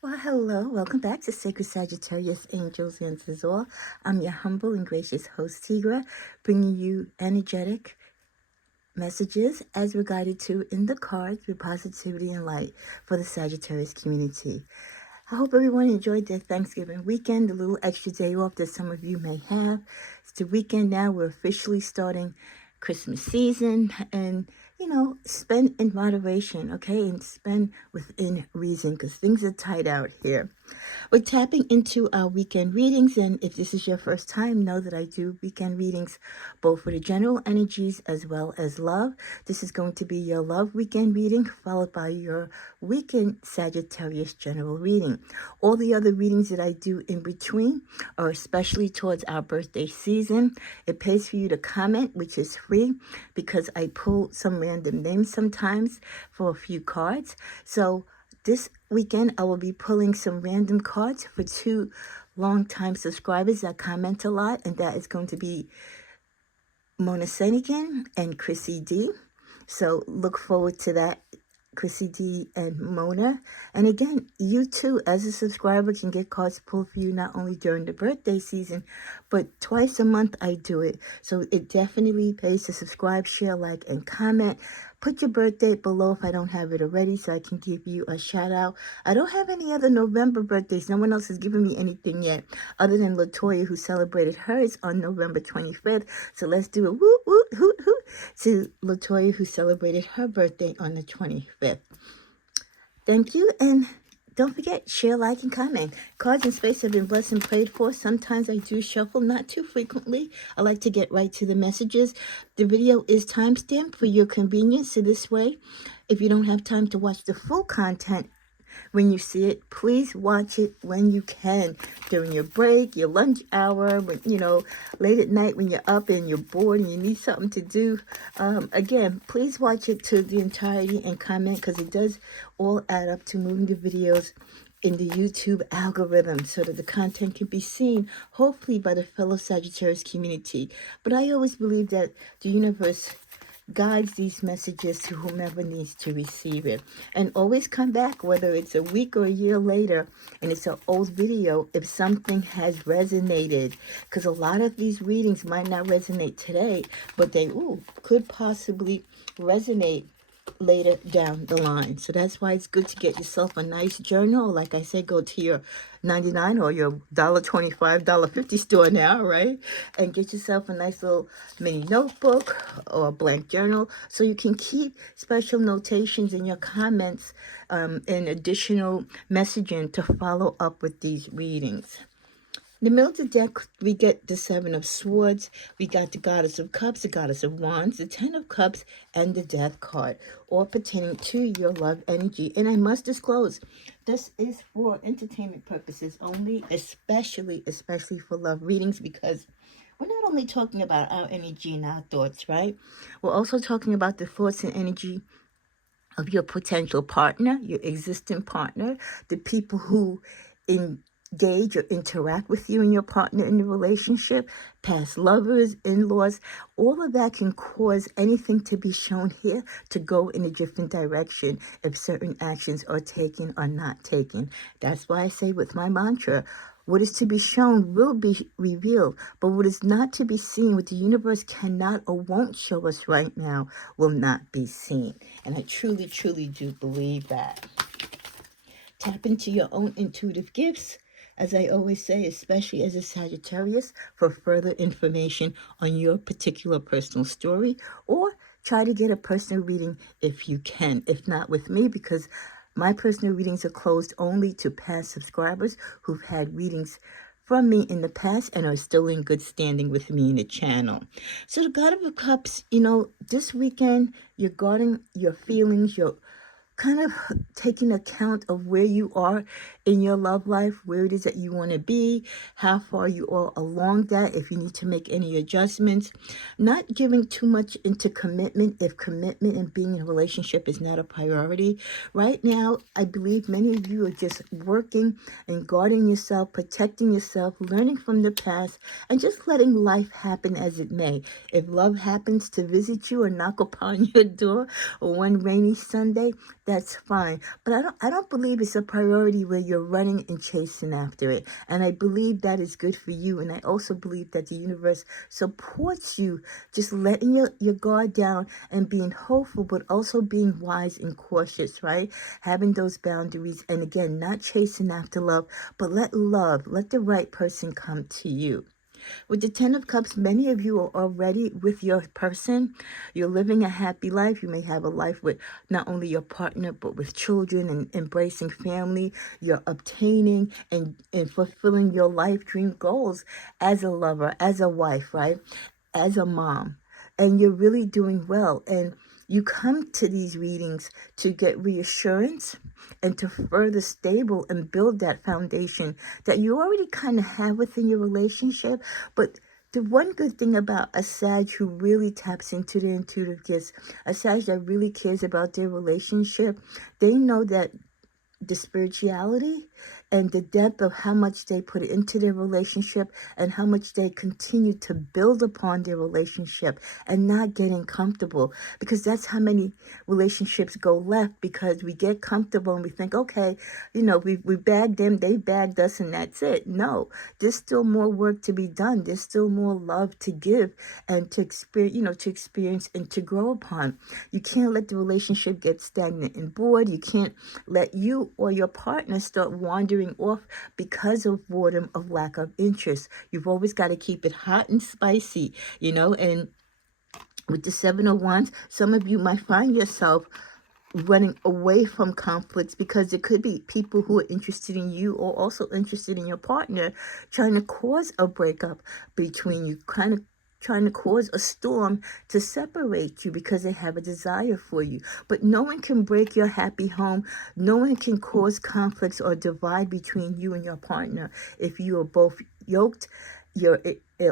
Well, hello. Welcome back to Sacred Sagittarius Angels and Zazor. I'm your humble and gracious host, Tigra, bringing you energetic messages as we're guided to in the cards with positivity and light for the Sagittarius community. I hope everyone enjoyed their Thanksgiving weekend, the little extra day off that some of you may have. It's the weekend now. We're officially starting Christmas season and, spend in moderation, okay? And spend within reason because things are tight out here. We're tapping into our weekend readings, and if this is your first time, know that I do weekend readings both for the general energies as well as love. This is going to be your love weekend reading, followed by your weekend Sagittarius general reading. All the other readings that I do in between are especially towards our birthday season. It pays for you to comment, which is free because I pull some random names sometimes for a few cards. So this weekend, I will be pulling some random cards for two longtime subscribers that comment a lot, and that is going to be Mona Senigan and Chrissy D. So look forward to that, Chrissy D and Mona. And again, you too, as a subscriber, can get cards pulled for you not only during the birthday season, but twice a month I do it. So it definitely pays to subscribe, share, like, and comment. Put your birth date below if I don't have it already so I can give you a shout out. I don't have any other November birthdays. No one else has given me anything yet other than Latoya, who celebrated hers on November 25th. So let's do a woot woot hoot hoot to Latoya, who celebrated her birthday on the 25th. Thank you, and don't forget, share, like, and comment. Cards in space have been blessed and prayed for. Sometimes I do shuffle, not too frequently. I like to get right to the messages. The video is timestamped for your convenience, so this way, if you don't have time to watch the full content when you see it, please watch it when you can, during your break, your lunch hour, when, late at night when you're up and you're bored and you need something to do. Again, please watch it to the entirety and comment because it does all add up to moving the videos in the YouTube algorithm so that the content can be seen, hopefully, by the fellow Sagittarius community. But I always believe that the universe guides these messages to whomever needs to receive it. And always come back, whether it's a week or a year later, and it's an old video, if something has resonated. Because a lot of these readings might not resonate today, but they could possibly resonate later down the line. So that's why it's good to get yourself a nice journal. Like I said, go to your 99 or your $1.25, $1.50 store now, right? And get yourself a nice little mini notebook or a blank journal so you can keep special notations in your comments and additional messaging to follow up with these readings. In the middle of the deck, we get the Seven of Swords. We got the Goddess of Cups, the Goddess of Wands, the Ten of Cups, and the Death card, all pertaining to your love energy. And I must disclose, this is for entertainment purposes only, especially for love readings, because we're not only talking about our energy and our thoughts, right? We're also talking about the thoughts and energy of your potential partner, your existing partner, the people who engage or interact with you and your partner in the relationship, past lovers, in-laws. All of that can cause anything to be shown here to go in a different direction if certain actions are taken or not taken. That's why I say with my mantra, what is to be shown will be revealed, but what is not to be seen, what the universe cannot or won't show us right now, will not be seen. And I truly, truly do believe that. Tap into your own intuitive gifts, as I always say, especially as a Sagittarius, for further information on your particular personal story, or try to get a personal reading if you can. If not with me, because my personal readings are closed only to past subscribers who've had readings from me in the past and are still in good standing with me in the channel. So the God of Cups, this weekend, you're guarding your feelings, you're kind of taking account of where you are in your love life, where it is that you want to be, how far you are along that, if you need to make any adjustments, not giving too much into commitment if commitment and being in a relationship is not a priority. Right now, I believe many of you are just working and guarding yourself, protecting yourself, learning from the past, and just letting life happen as it may. If love happens to visit you or knock upon your door one rainy Sunday, that's fine. But I don't believe it's a priority where you're running and chasing after it. And I believe that is good for you. And I also believe that the universe supports you just letting your guard down and being hopeful, but also being wise and cautious, right? Having those boundaries. And again, not chasing after love, but let the right person come to you. With the Ten of Cups, many of you are already with your person. You're living a happy life. You may have a life with not only your partner, but with children and embracing family. You're obtaining and fulfilling your life dream goals as a lover, as a wife, right? As a mom. And you're really doing well. And you come to these readings to get reassurance and to further stable and build that foundation that you already kind of have within your relationship. But the one good thing about a Sag who really taps into their intuitive gifts, a Sag that really cares about their relationship, they know that the spirituality and the depth of how much they put into their relationship and how much they continue to build upon their relationship and not getting comfortable, because that's how many relationships go left, because we get comfortable and we think, okay, we bagged them, they bagged us, and that's it. No, there's still more work to be done. There's still more love to give and to experience and to grow upon. You can't let the relationship get stagnant and bored. You can't let you or your partner start wandering off because of boredom, of lack of interest. You've always got to keep it hot and spicy, and with the Seven of Wands, some of you might find yourself running away from conflicts because it could be people who are interested in you or also interested in your partner trying to cause a breakup between you, kind of trying to cause a storm to separate you because they have a desire for you. But no one can break your happy home. No one can cause conflicts or divide between you and your partner if you are both yoked, you're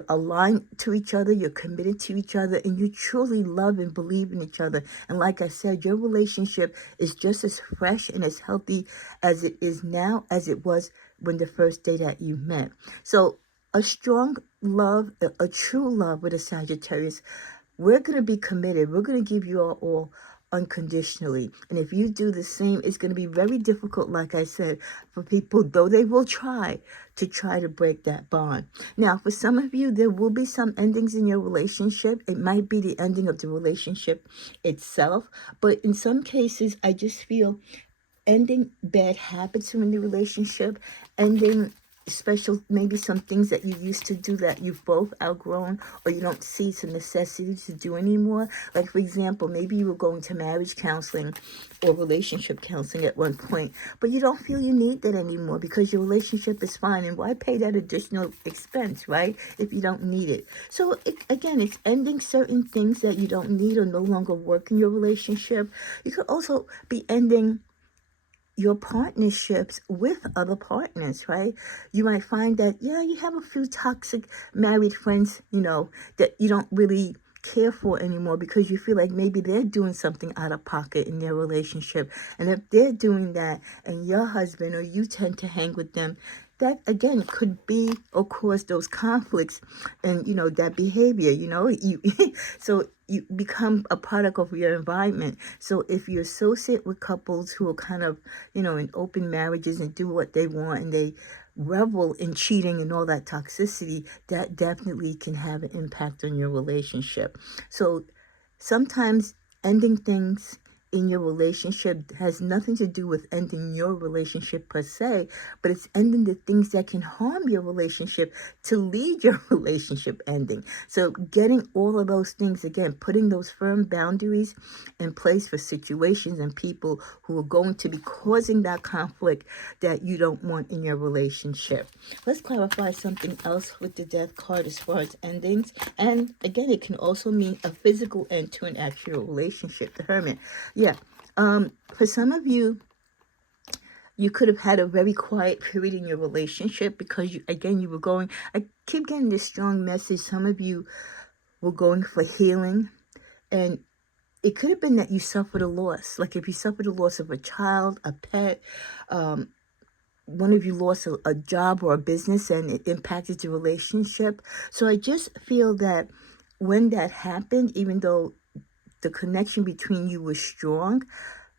aligned to each other, you're committed to each other, and you truly love and believe in each other. And like I said, your relationship is just as fresh and as healthy as it is now as it was when the first day that you met. So a strong love, a true love with a Sagittarius, we're going to be committed. We're going to give you all unconditionally. And if you do the same, it's going to be very difficult, like I said, for people, though they will try to break that bond. Now, for some of you, there will be some endings in your relationship. It might be the ending of the relationship itself. But in some cases, I just feel ending bad habits from the relationship, ending maybe some things that you used to do that you've both outgrown or you don't see it's a necessity to do anymore. Like, for example, maybe you were going to marriage counseling or relationship counseling at one point, but you don't feel you need that anymore because your relationship is fine. And why pay that additional expense, right, if you don't need it? So again, it's ending certain things that you don't need or no longer work in your relationship. You could also be ending your partnerships with other partners, right? You might find that, you have a few toxic married friends, that you don't really care for anymore because you feel like maybe they're doing something out of pocket in their relationship. And if they're doing that and your husband or you tend to hang with them, that again could be or cause those conflicts and that behavior, you so you become a product of your environment. So if you associate with couples who are kind of in open marriages and do what they want and they revel in cheating and all that toxicity, that definitely can have an impact on your relationship. So sometimes ending things in your relationship has nothing to do with ending your relationship per se, but it's ending the things that can harm your relationship to lead your relationship ending. So getting all of those things, again, putting those firm boundaries in place for situations and people who are going to be causing that conflict that you don't want in your relationship. Let's clarify something else with the Death card as far as endings. And again, it can also mean a physical end to an actual relationship. The Hermit. Yeah. For some of you, you could have had a very quiet period in your relationship because you were going, I keep getting this strong message. Some of you were going for healing, and it could have been that you suffered a loss. Like if you suffered a loss of a child, a pet, one of you lost a job or a business and it impacted your relationship. So I just feel that when that happened, even though the connection between you was strong,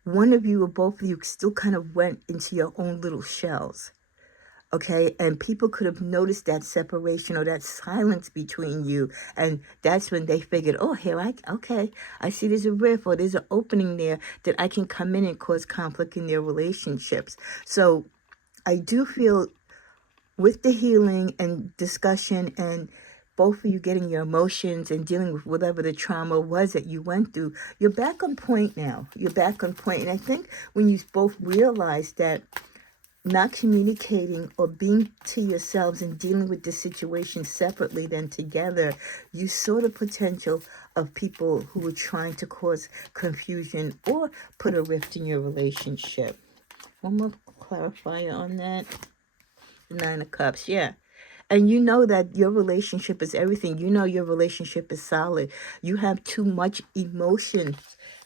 one of you or both of you still kind of went into your own little shells. Okay, and people could have noticed that separation or that silence between you, and that's when they figured, oh, okay, I see there's a rift or there's an opening there that I can come in and cause conflict in their relationships. So I do feel with the healing and discussion and both of you getting your emotions and dealing with whatever the trauma was that you went through, you're back on point now. You're back on point. And I think when you both realize that not communicating or being to yourselves and dealing with the situation separately than together, you saw the potential of people who were trying to cause confusion or put a rift in your relationship. One more clarifier on that. The Nine of Cups, yeah. And you know that your relationship is everything. You know your relationship is solid. You have too much emotion,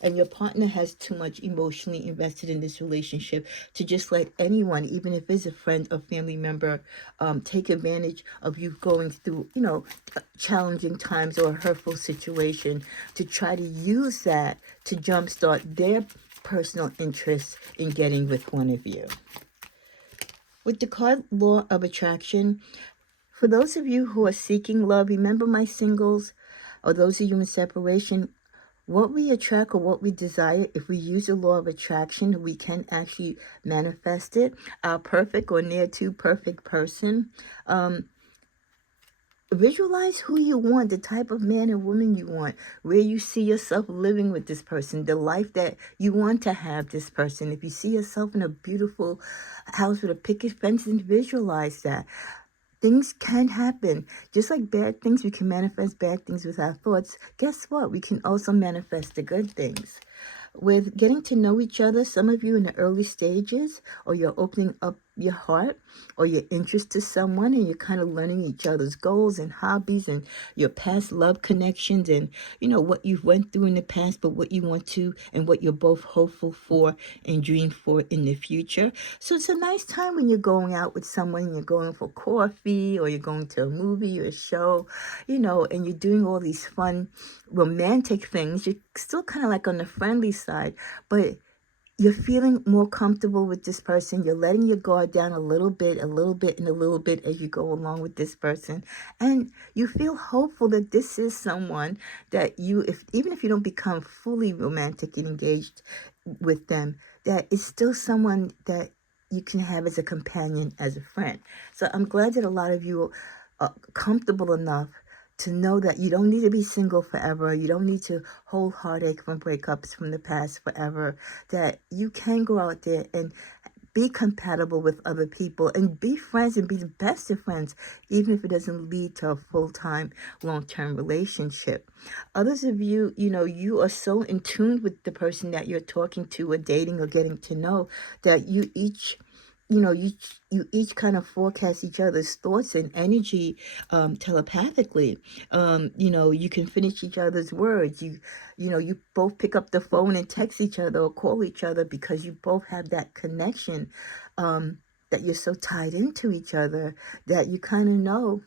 and your partner has too much emotionally invested in this relationship to just let anyone, even if it's a friend or family member, take advantage of you going through, challenging times or a hurtful situation to try to use that to jumpstart their personal interest in getting with one of you. With the card Law of Attraction, for those of you who are seeking love, remember my singles, or those of you in separation, what we attract or what we desire, if we use the law of attraction, we can actually manifest it. Our perfect or near to perfect person. Visualize who you want, the type of man and woman you want, where you see yourself living with this person, the life that you want to have this person. If you see yourself in a beautiful house with a picket fence, then visualize that. Things can happen. Just like bad things, we can manifest bad things with our thoughts. Guess what? We can also manifest the good things. With getting to know each other, some of you in the early stages, or you're opening up your heart or your interest to someone, and you're kind of learning each other's goals and hobbies and your past love connections and what you've went through in the past, but what you want to and what you're both hopeful for and dream for in the future. So it's a nice time when you're going out with someone, you're going for coffee or you're going to a movie or a show, and you're doing all these fun romantic things. You're still kind of like on the friendly side, but you're feeling more comfortable with this person. You're letting your guard down a little bit, and a little bit as you go along with this person. And you feel hopeful that this is someone that even if you don't become fully romantic and engaged with them, that it's still someone that you can have as a companion, as a friend. So I'm glad that a lot of you are comfortable enough to know that you don't need to be single forever. You don't need to hold heartache from breakups from the past forever. That you can go out there and be compatible with other people and be friends and be the best of friends, even if it doesn't lead to a full-time, long-term relationship. Others of you, you are so in tune with the person that you're talking to or dating or getting to know that you each kind of forecast each other's thoughts and energy telepathically. You can finish each other's words. You both pick up the phone and text each other or call each other because you both have that connection, that you're so tied into each other that you kind of know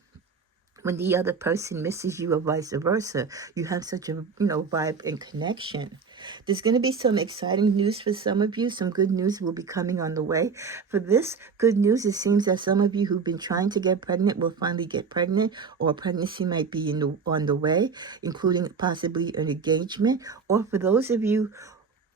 when the other person misses you or vice versa. You have such a, vibe and connection. There's going to be some exciting news for some of you. Some good news will be coming on the way. For this good news, it seems that some of you who've been trying to get pregnant will finally get pregnant, or a pregnancy might be on the way, including possibly an engagement. Or for those of you,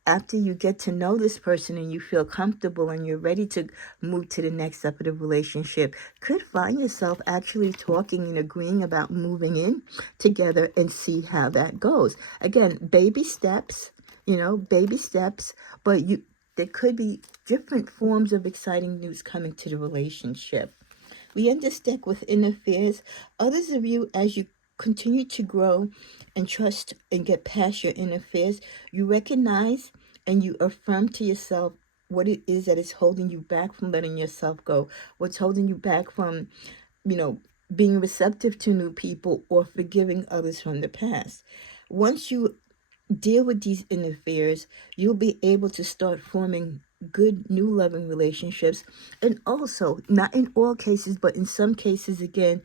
after you get to know this person and you feel comfortable and you're ready to move to the next step of the relationship, could find yourself actually talking and agreeing about moving in together and see how that goes. Again, baby steps, baby steps, but there could be different forms of exciting news coming to the relationship. We understand within affairs, others of you, as you continue to grow and trust and get past your inner fears, you recognize and you affirm to yourself what it is that is holding you back from letting yourself go, what's holding you back from, being receptive to new people or forgiving others from the past. Once you deal with these inner fears, you'll be able to start forming good new loving relationships. And also, not in all cases, but in some cases, again,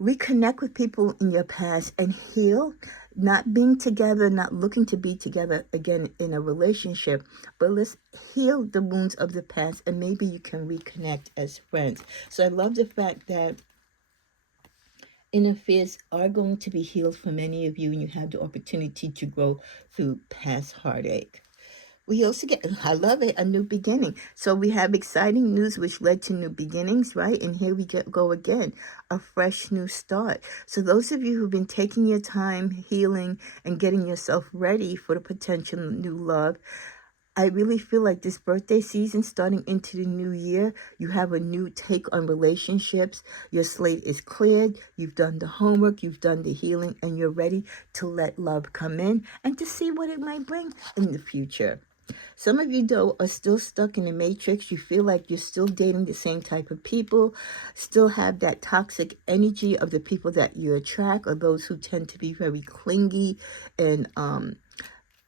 reconnect with people in your past and heal, not being together, not looking to be together again in a relationship, but let's heal the wounds of the past and maybe you can reconnect as friends. So I love the fact that inner fears are going to be healed for many of you and you have the opportunity to grow through past heartache. We also get, I love it, a new beginning. So we have exciting news which led to new beginnings, right? And here we go again, a fresh new start. So those of you who've been taking your time healing and getting yourself ready for the potential new love, I really feel like this birthday season, starting into the new year, you have a new take on relationships. Your slate is cleared. You've done the homework. You've done the healing. And you're ready to let love come in and to see what it might bring in the future. Some of you, though, are still stuck in the matrix. You feel like you're still dating the same type of people, still have that toxic energy of the people that you attract, or those who tend to be very clingy and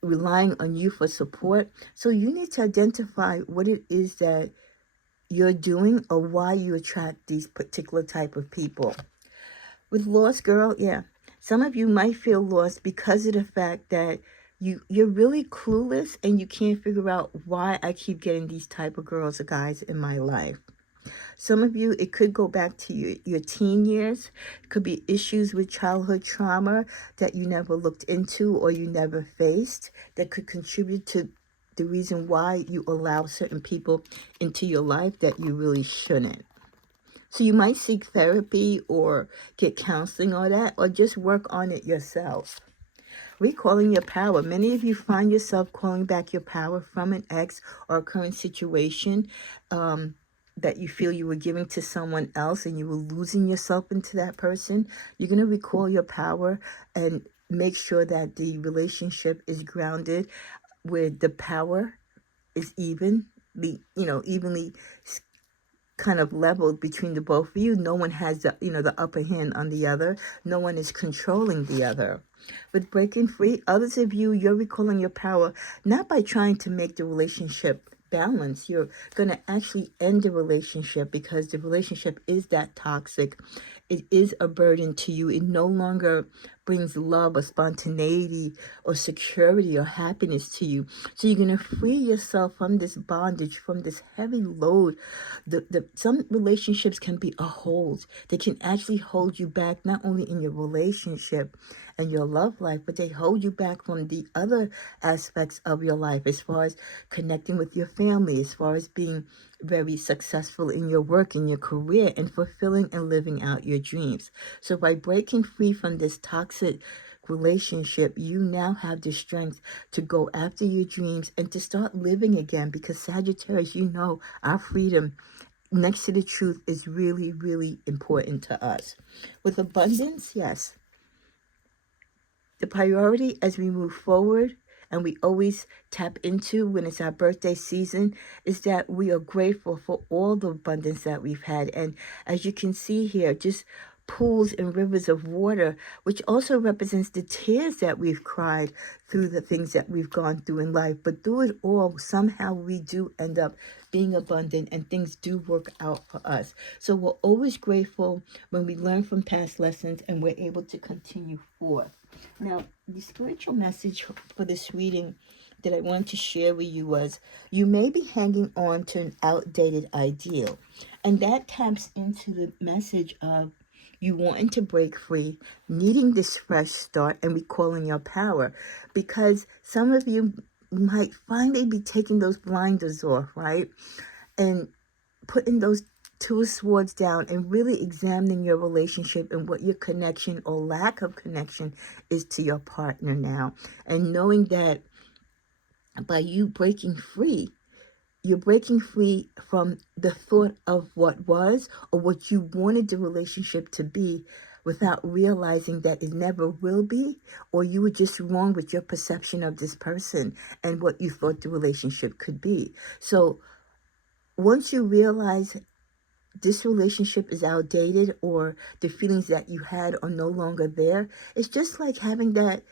relying on you for support. So you need to identify what it is that you're doing or why you attract these particular type of people. With Lost Girl, yeah, some of you might feel lost because of the fact that you're really clueless and you can't figure out why I keep getting these type of girls or guys in my life. Some of you, it could go back to your teen years. It could be issues with childhood trauma that you never looked into or you never faced that could contribute to the reason why you allow certain people into your life that you really shouldn't. So you might seek therapy or get counseling or that, or just work on it yourself. Recalling your power. Many of you find yourself calling back your power from an ex or a current situation that you feel you were giving to someone else and you were losing yourself into that person. You're going to recall your power and make sure that the relationship is grounded where the power is evenly kind of leveled between the both of you. No one has the upper hand on the other. No one is controlling the other. With breaking free, others of you, you're recalling your power not by trying to make the relationship balance. You're going to actually end the relationship because the relationship is that toxic. It is a burden to you. It no longer brings love or spontaneity or security or happiness to you. So you're going to free yourself from this bondage, from this heavy load. Some relationships can be a hold. They can actually hold you back, not only in your relationship and your love life, but they hold you back from the other aspects of your life as far as connecting with your family, as far as being very successful in your work, in your career, and fulfilling and living out your dreams. So by breaking free from this toxic relationship, you now have the strength to go after your dreams and to start living again, because Sagittarius, our freedom next to the truth is really, really important to us. With abundance, yes, the priority as we move forward, and we always tap into when it's our birthday season, is that we are grateful for all the abundance that we've had. And as you can see here, just pools and rivers of water, which also represents the tears that we've cried through the things that we've gone through in life. But through it all, somehow we do end up being abundant and things do work out for us. So we're always grateful when we learn from past lessons and we're able to continue forth. Now, the spiritual message for this reading that I wanted to share with you was, you may be hanging on to an outdated ideal. And that taps into the message of you wanting to break free, needing this fresh start, and recalling your power. Because some of you might finally be taking those blinders off, right? And putting those two swords down and really examining your relationship and what your connection or lack of connection is to your partner now. And knowing that by you breaking free, you're breaking free from the thought of what was or what you wanted the relationship to be without realizing that it never will be, or you were just wrong with your perception of this person and what you thought the relationship could be. So once you realize this relationship is outdated or the feelings that you had are no longer there, it's just like having that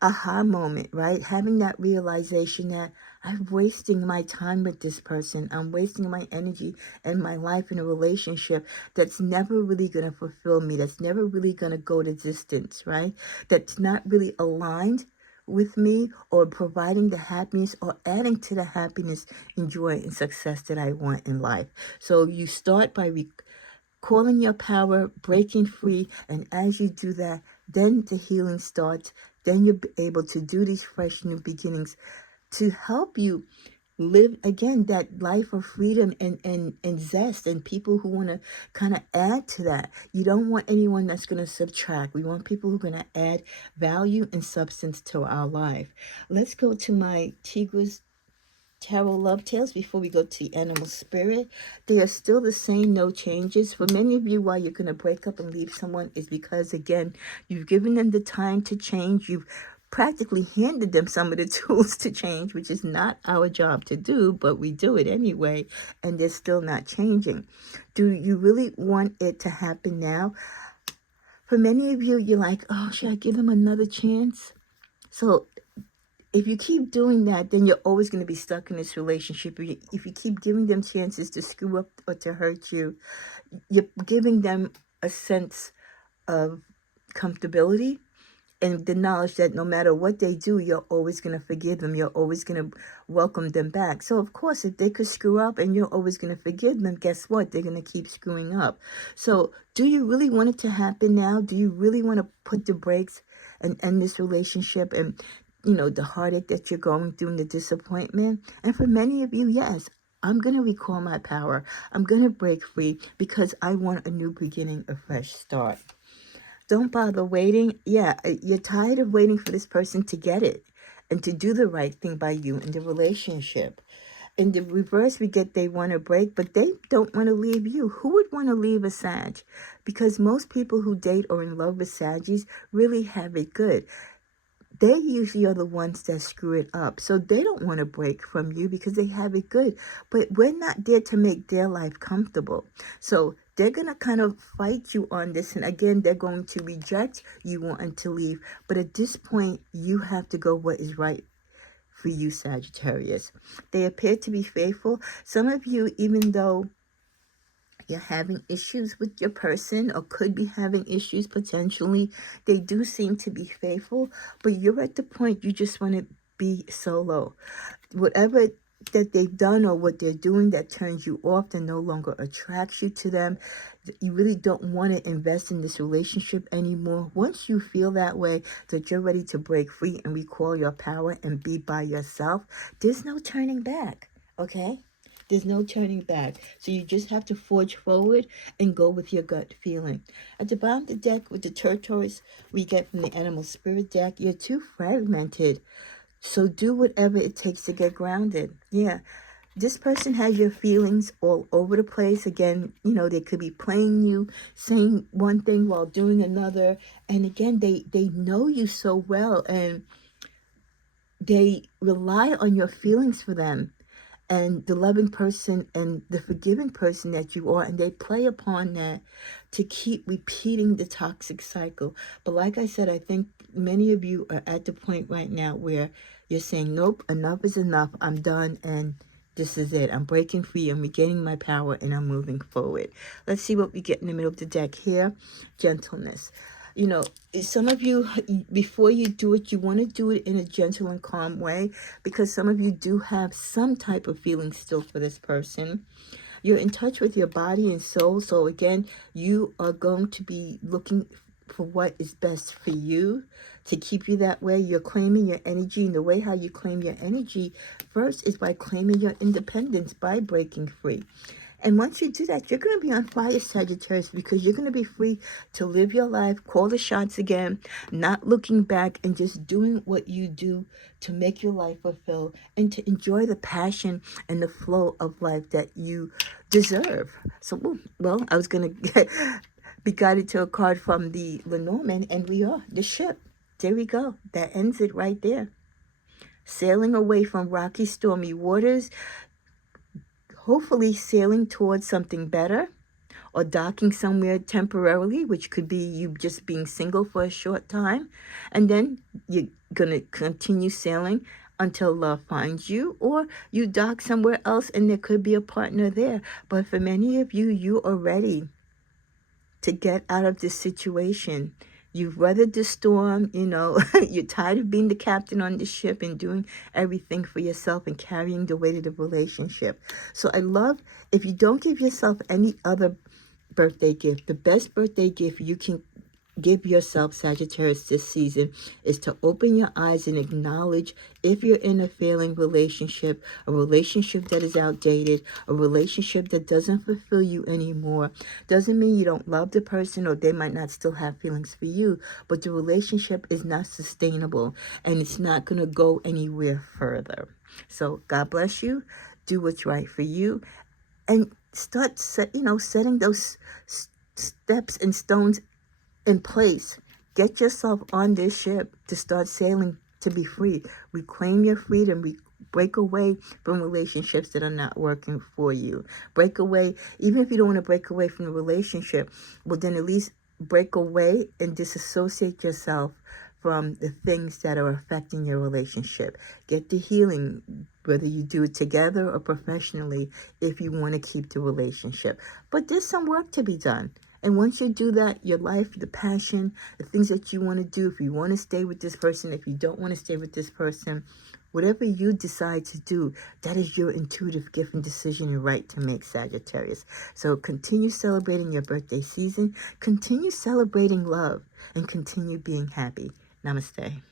aha moment, right? Having that realization that I'm wasting my time with this person. I'm wasting my energy and my life in a relationship that's never really going to fulfill me, that's never really going to go the distance, right? That's not really aligned with me or providing the happiness or adding to the happiness and joy and success that I want in life. So you start by calling your power, breaking free, and as you do that, then the healing starts. Then you're able to do these fresh new beginnings to help you live again that life of freedom and zest, and people who want to kind of add to that. You don't want anyone that's going to subtract. We want people who are going to add value and substance to our life. Let's go to my Tigra's Tarot Love Tales before we go to Animal Spirit. They are still the same, no changes. For many of you, why you're going to break up and leave someone is because, again, you've given them the time to change. You've practically handed them some of the tools to change, which is not our job to do, but we do it anyway, and they're still not changing. Do you really want it to happen now? For many of you, you're like, oh, should I give them another chance? So if you keep doing that, then you're always going to be stuck in this relationship. If you keep giving them chances to screw up or to hurt you, you're giving them a sense of comfortability and the knowledge that no matter what they do, you're always going to forgive them. You're always going to welcome them back. So, of course, if they could screw up and you're always going to forgive them, guess what? They're going to keep screwing up. So, do you really want it to happen now? Do you really want to put the brakes and end this relationship and, the heartache that you're going through and the disappointment? And for many of you, yes, I'm going to recall my power. I'm going to break free because I want a new beginning, a fresh start. Don't bother waiting. Yeah, you're tired of waiting for this person to get it and to do the right thing by you in the relationship. In the reverse, we get they want to break, but they don't want to leave you. Who would want to leave a Sag? Because most people who date or in love with Saggies really have it good. They usually are the ones that screw it up. So they don't want to break from you because they have it good. But we're not there to make their life comfortable. So they're going to kind of fight you on this. And again, they're going to reject you wanting to leave. But at this point, you have to go what is right for you, Sagittarius. They appear to be faithful. Some of you, even though you're having issues with your person or could be having issues potentially, they do seem to be faithful, but you're at the point you just want to be solo. Whatever that they've done or what they're doing that turns you off, that no longer attracts you to them, you really don't want to invest in this relationship anymore. Once you feel that way, that you're ready to break free and recall your power and be by yourself, there's no turning back, okay? There's no turning back. So you just have to forge forward and go with your gut feeling. At the bottom of the deck with the turquoise we get from the Animal Spirit deck, you're too fragmented. So do whatever it takes to get grounded. Yeah. This person has your feelings all over the place. Again, they could be playing you, saying one thing while doing another. And again, they know you so well and they rely on your feelings for them and the loving person and the forgiving person that you are, and they play upon that to keep repeating the toxic cycle. But like I said, I think many of you are at the point right now where you're saying, nope, enough is enough. I'm done, and this is it. I'm breaking free. I'm regaining my power, and I'm moving forward. Let's see what we get in the middle of the deck here. Gentleness. Some of you, before you do it, you want to do it in a gentle and calm way because some of you do have some type of feeling still for this person. You're in touch with your body and soul. So again, you are going to be looking for what is best for you to keep you that way. You're claiming your energy, and the way how you claim your energy first is by claiming your independence, by breaking free. And once you do that, you're going to be on fire, Sagittarius, because you're going to be free to live your life, call the shots again, not looking back, and just doing what you do to make your life fulfilled and to enjoy the passion and the flow of life that you deserve. So, well, I was going to be guided to a card from the Lenormand, and we are the ship. There we go. That ends it right there. Sailing away from rocky, stormy waters, hopefully sailing towards something better, or docking somewhere temporarily, which could be you just being single for a short time. And then you're going to continue sailing until love finds you, or you dock somewhere else and there could be a partner there. But for many of you, you are ready to get out of this situation. You've weathered the storm, you know, you're tired of being the captain on the ship and doing everything for yourself and carrying the weight of the relationship. So I love, if you don't give yourself any other birthday gift, the best birthday gift you can give yourself, Sagittarius, this season is to open your eyes and acknowledge if you're in a failing relationship, a relationship that is outdated, a relationship that doesn't fulfill you anymore. Doesn't mean you don't love the person or they might not still have feelings for you, but the relationship is not sustainable and it's not going to go anywhere further. So God bless you. Do what's right for you and start setting those steps and stones in place. Get yourself on this ship to start sailing to be free. Reclaim your freedom. Break away from relationships that are not working for you. Break away, even if you don't want to break away from the relationship, well then at least break away and disassociate yourself from the things that are affecting your relationship. Get the healing, whether you do it together or professionally, if you want to keep the relationship. But there's some work to be done. And once you do that, your life, the passion, the things that you want to do, if you want to stay with this person, if you don't want to stay with this person, whatever you decide to do, that is your intuitive gift and decision and right to make, Sagittarius. So continue celebrating your birthday season, continue celebrating love, and continue being happy. Namaste.